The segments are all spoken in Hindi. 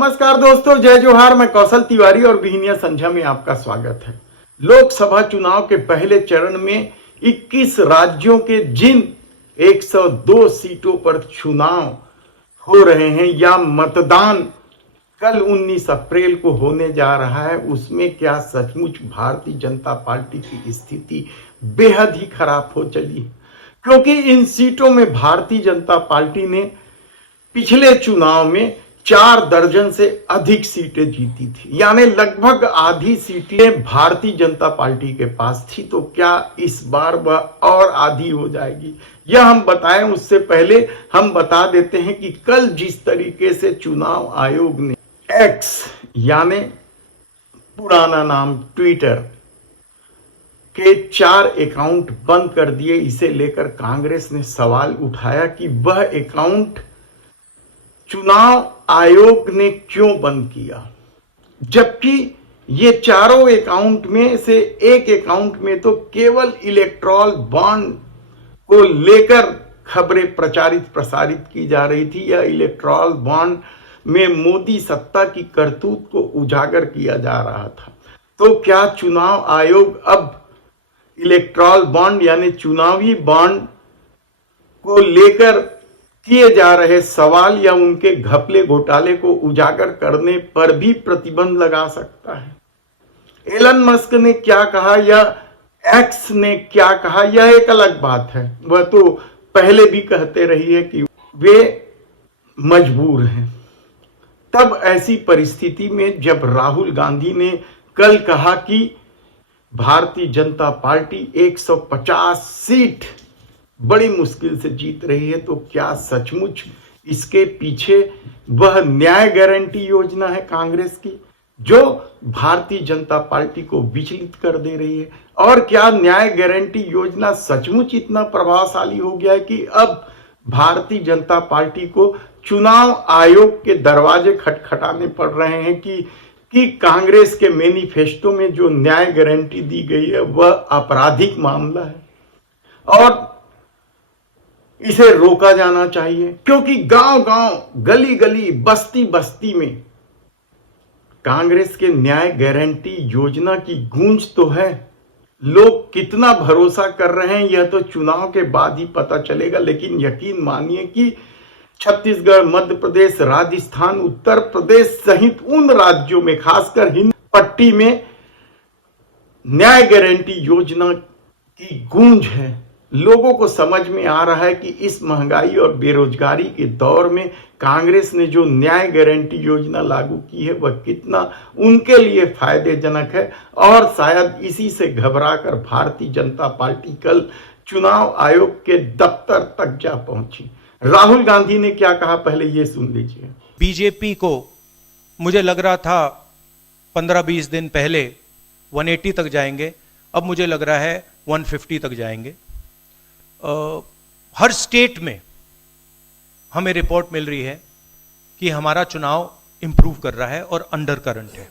नमस्कार दोस्तों, जय जोहार। मैं कौशल तिवारी और बिहनिया संध्या में आपका स्वागत है। लोकसभा चुनाव के पहले चरण में 21 राज्यों के जिन 102 सीटों पर चुनाव हो रहे हैं या मतदान कल 19 अप्रैल को होने जा रहा है, उसमें क्या सचमुच भारतीय जनता पार्टी की स्थिति बेहद ही खराब हो चली? क्योंकि इन सीटों में भारतीय जनता पार्टी ने पिछले चुनाव में 4 दर्जन से अधिक सीटें जीती थी, यानी लगभग आधी सीटें भारतीय जनता पार्टी के पास थी। तो क्या इस बार वह और आधी हो जाएगी, यह हम बताएं उससे पहले हम बता देते हैं कि कल जिस तरीके से चुनाव आयोग ने एक्स यानी पुराना नाम ट्विटर के 4 अकाउंट बंद कर दिए, इसे लेकर कांग्रेस ने सवाल उठाया कि वह अकाउंट चुनाव आयोग ने क्यों बंद किया, जबकि ये चारों अकाउंट में से एक अकाउंट में तो केवल इलेक्टोरल बॉन्ड को लेकर खबरें प्रचारित प्रसारित की जा रही थी या इलेक्टोरल बॉन्ड में मोदी सत्ता की करतूत को उजागर किया जा रहा था। तो क्या चुनाव आयोग अब इलेक्टोरल बॉन्ड यानी चुनावी बॉन्ड को लेकर किए जा रहे सवाल या उनके घपले घोटाले को उजागर करने पर भी प्रतिबंध लगा सकता है? एलन मस्क ने क्या कहा या एक्स ने क्या कहा, यह एक अलग बात है। वह तो पहले भी कहते रही है कि वे मजबूर हैं। तब ऐसी परिस्थिति में जब राहुल गांधी ने कल कहा कि भारतीय जनता पार्टी 150 सीट बड़ी मुश्किल से जीत रही है, तो क्या सचमुच इसके पीछे वह न्याय गारंटी योजना है कांग्रेस की, जो भारतीय जनता पार्टी को विचलित कर दे रही है? और क्या न्याय गारंटी योजना सचमुच इतना प्रभावशाली हो गया है कि अब भारतीय जनता पार्टी को चुनाव आयोग के दरवाजे खटखटाने पड़ रहे हैं कि कांग्रेस के मैनिफेस्टो में जो न्याय गारंटी दी गई है वह आपराधिक मामला है और इसे रोका जाना चाहिए? क्योंकि गांव गांव, गली गली, बस्ती बस्ती में कांग्रेस के न्याय गारंटी योजना की गूंज तो है। लोग कितना भरोसा कर रहे हैं यह तो चुनाव के बाद ही पता चलेगा, लेकिन यकीन मानिए कि छत्तीसगढ़, मध्य प्रदेश, राजस्थान, उत्तर प्रदेश सहित उन राज्यों में, खासकर हिंद पट्टी में न्याय गारंटी योजना की गूंज है। लोगों को समझ में आ रहा है कि इस महंगाई और बेरोजगारी के दौर में कांग्रेस ने जो न्याय गारंटी योजना लागू की है वह कितना उनके लिए फायदेजनक है, और शायद इसी से घबराकर भारतीय जनता पार्टी कल चुनाव आयोग के दफ्तर तक जा पहुंची। राहुल गांधी ने क्या कहा, पहले ये सुन लीजिए। बीजेपी को मुझे लग रहा था 15-20 दिन पहले 180 तक जाएंगे, अब मुझे लग रहा है 150 तक जाएंगे। हर स्टेट में हमें रिपोर्ट मिल रही है कि हमारा चुनाव इंप्रूव कर रहा है और अंडर करंट है।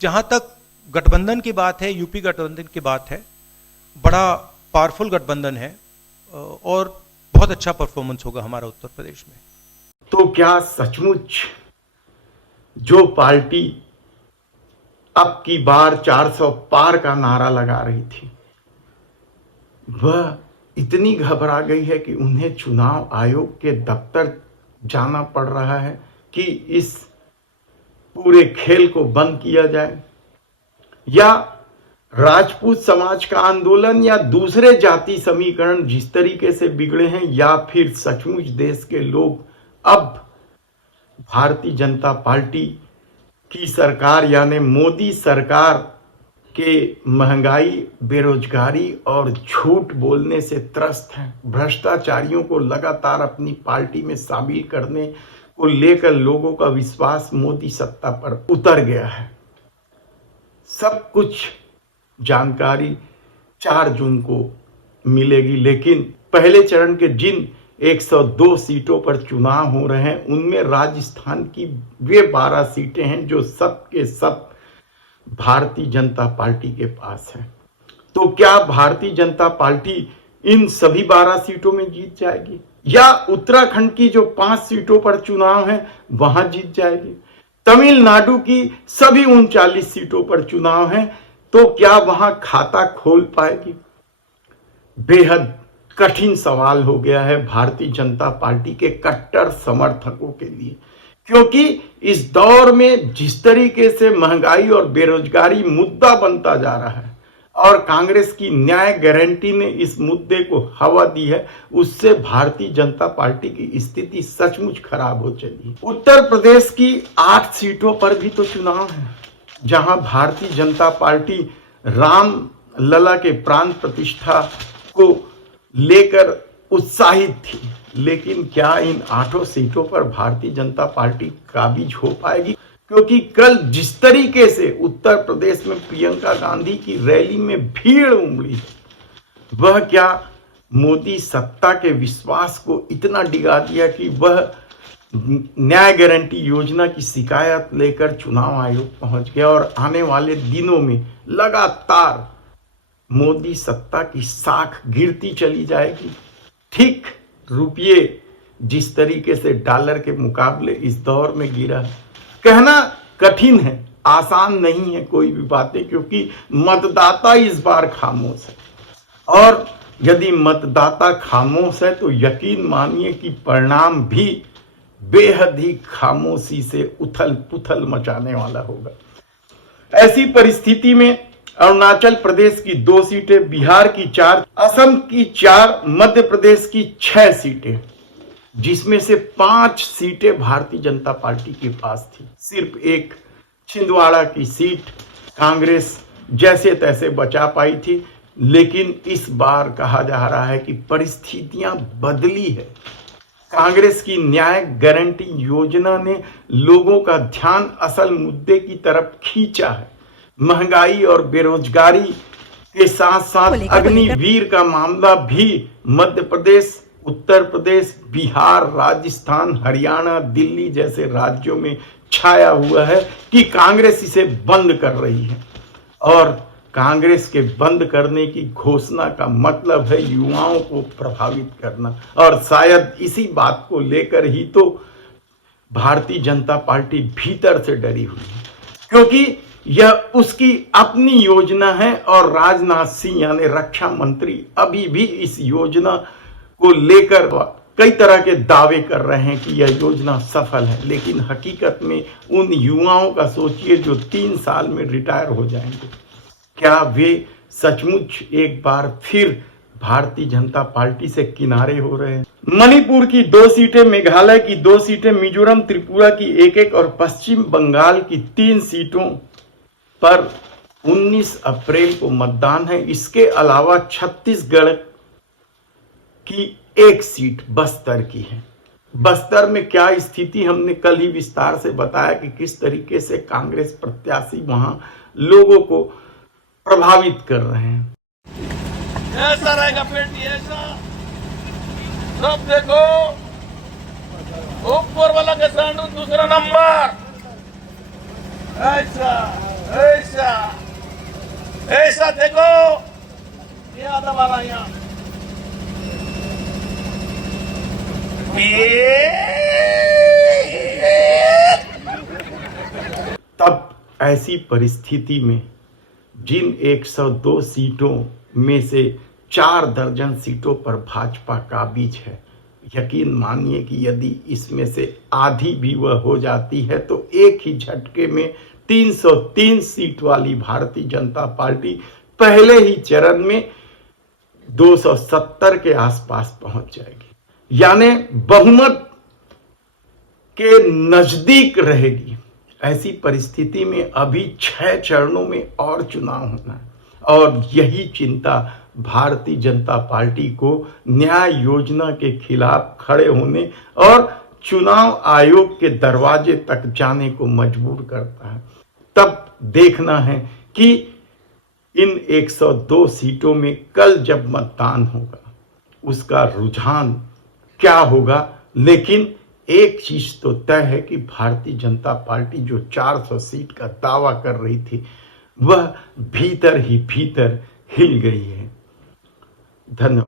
जहां तक गठबंधन की बात है, यूपी गठबंधन की बात है, बड़ा पावरफुल गठबंधन है और बहुत अच्छा परफॉर्मेंस होगा हमारा उत्तर प्रदेश में। तो क्या सचमुच जो पार्टी अब की बार 400 पार का नारा लगा रही थी वह इतनी घबरा गई है कि उन्हें चुनाव आयोग के दफ्तर जाना पड़ रहा है कि इस पूरे खेल को बंद किया जाए? या राजपूत समाज का आंदोलन या दूसरे जाति समीकरण जिस तरीके से बिगड़े हैं, या फिर सचमुच देश के लोग अब भारतीय जनता पार्टी की सरकार यानी मोदी सरकार के महंगाई, बेरोजगारी और झूठ बोलने से त्रस्त हैं? भ्रष्टाचारियों को लगातार अपनी पार्टी में शामिल करने को लेकर लोगों का विश्वास मोदी सत्ता पर उतर गया है। सब कुछ जानकारी 4 जून को मिलेगी, लेकिन पहले चरण के जिन 102 सीटों पर चुनाव हो रहे हैं उनमें राजस्थान की वे 12 सीटें हैं जो सब के सब भारतीय जनता पार्टी के पास है। तो क्या भारतीय जनता पार्टी इन सभी 12 सीटों में जीत जाएगी? या उत्तराखंड की जो 5 सीटों पर चुनाव है वहां जीत जाएगी। तमिलनाडु की सभी 39 सीटों पर चुनाव है तो क्या वहां खाता खोल पाएगी? बेहद कठिन सवाल हो गया है भारतीय जनता पार्टी के कट्टर समर्थकों के लिए, क्योंकि इस दौर में जिस तरीके से महंगाई और बेरोजगारी मुद्दा बनता जा रहा है और कांग्रेस की न्याय गारंटी ने इस मुद्दे को हवा दी है, उससे भारतीय जनता पार्टी की स्थिति सचमुच खराब हो चली है। उत्तर प्रदेश की 8 सीटों पर भी तो चुनाव है, जहां भारतीय जनता पार्टी राम लला के प्राण प्रतिष्ठा को लेकर उत्साहित थी, लेकिन क्या इन 8 सीटों पर भारतीय जनता पार्टी काबिज हो पाएगी? क्योंकि कल जिस तरीके से उत्तर प्रदेश में प्रियंका गांधी की रैली में भीड़ उमड़ी, वह क्या मोदी सत्ता के विश्वास को इतना डिगा दिया कि वह न्याय गारंटी योजना की शिकायत लेकर चुनाव आयोग पहुंच गया और आने वाले दिनों में लगातार मोदी सत्ता की साख गिरती चली जाएगी। ठीक रुपये जिस तरीके से डॉलर के मुकाबले इस दौर में गिरा है, कहना कठिन है, आसान नहीं है कोई भी बातें, क्योंकि मतदाता इस बार खामोश है और यदि मतदाता खामोश है तो यकीन मानिए कि परिणाम भी बेहद ही खामोशी से उथल पुथल मचाने वाला होगा। ऐसी परिस्थिति में अरुणाचल प्रदेश की 2 सीटें, बिहार की 4, असम की 4, मध्य प्रदेश की 6 सीटें, जिसमें से 5 सीटें भारतीय जनता पार्टी के पास थी। सिर्फ एक छिंदवाड़ा की सीट कांग्रेस जैसे तैसे बचा पाई थी, लेकिन इस बार कहा जा रहा है कि परिस्थितियां बदली है। कांग्रेस की न्याय गारंटी योजना ने लोगों का ध्यान असल मुद्दे की तरफ खींचा है। महंगाई और बेरोजगारी के साथ साथ अग्निवीर का मामला भी मध्य प्रदेश, उत्तर प्रदेश, बिहार, राजस्थान, हरियाणा, दिल्ली जैसे राज्यों में छाया हुआ है कि कांग्रेस इसे बंद कर रही है। और कांग्रेस के बंद करने की घोषणा का मतलब है युवाओं को प्रभावित करना, और शायद इसी बात को लेकर ही तो भारतीय जनता पार्टी भीतर से डरी हुई है, क्योंकि यह उसकी अपनी योजना है और राजनाथ सिंह यानी रक्षा मंत्री अभी भी इस योजना को लेकर कई तरह के दावे कर रहे हैं कि यह योजना सफल है, लेकिन हकीकत में उन युवाओं का सोचिए जो 3 साल में रिटायर हो जाएंगे, क्या वे सचमुच एक बार फिर भारतीय जनता पार्टी से किनारे हो रहे हैं? मणिपुर की 2 सीटें, मेघालय की 2 सीटें, मिजोरम त्रिपुरा की 1-1 और पश्चिम बंगाल की 3 सीटों पर 19 अप्रैल को मतदान है। इसके अलावा छत्तीसगढ़ की 1 सीट बस्तर की है। बस्तर में क्या स्थिति हमने कल ही विस्तार से बताया कि किस तरीके से कांग्रेस प्रत्याशी वहां लोगों को प्रभावित कर रहे हैं। ऐसा रहेगा पेटी, ऐसा सब देखो, ऊपर वाला के सामने दूसरा नंबर, ऐसा ऐसा ऐसा देखो, ये आधा वाला यहाँ तब ऐसी परिस्थिति में जिन 102 सीटों में से 4 दर्जन सीटों पर भाजपा काबिज है, यकीन मानिए कि यदि इसमें से आधी भी वह हो जाती है तो एक ही झटके में 303 सीट वाली भारतीय जनता पार्टी पहले ही चरण में 270 के आसपास पहुंच जाएगी, यानी बहुमत के नजदीक रहेगी। ऐसी परिस्थिति में अभी 6 चरणों में और चुनाव होना है और यही चिंता भारतीय जनता पार्टी को न्याय योजना के खिलाफ खड़े होने और चुनाव आयोग के दरवाजे तक जाने को मजबूर करता है। तब देखना है कि इन 102 सीटों में कल जब मतदान होगा उसका रुझान क्या होगा, लेकिन एक चीज तो तय है कि भारतीय जनता पार्टी जो 400 सीट का दावा कर रही थी वह भीतर ही भीतर हिल गई है। धन्यवाद।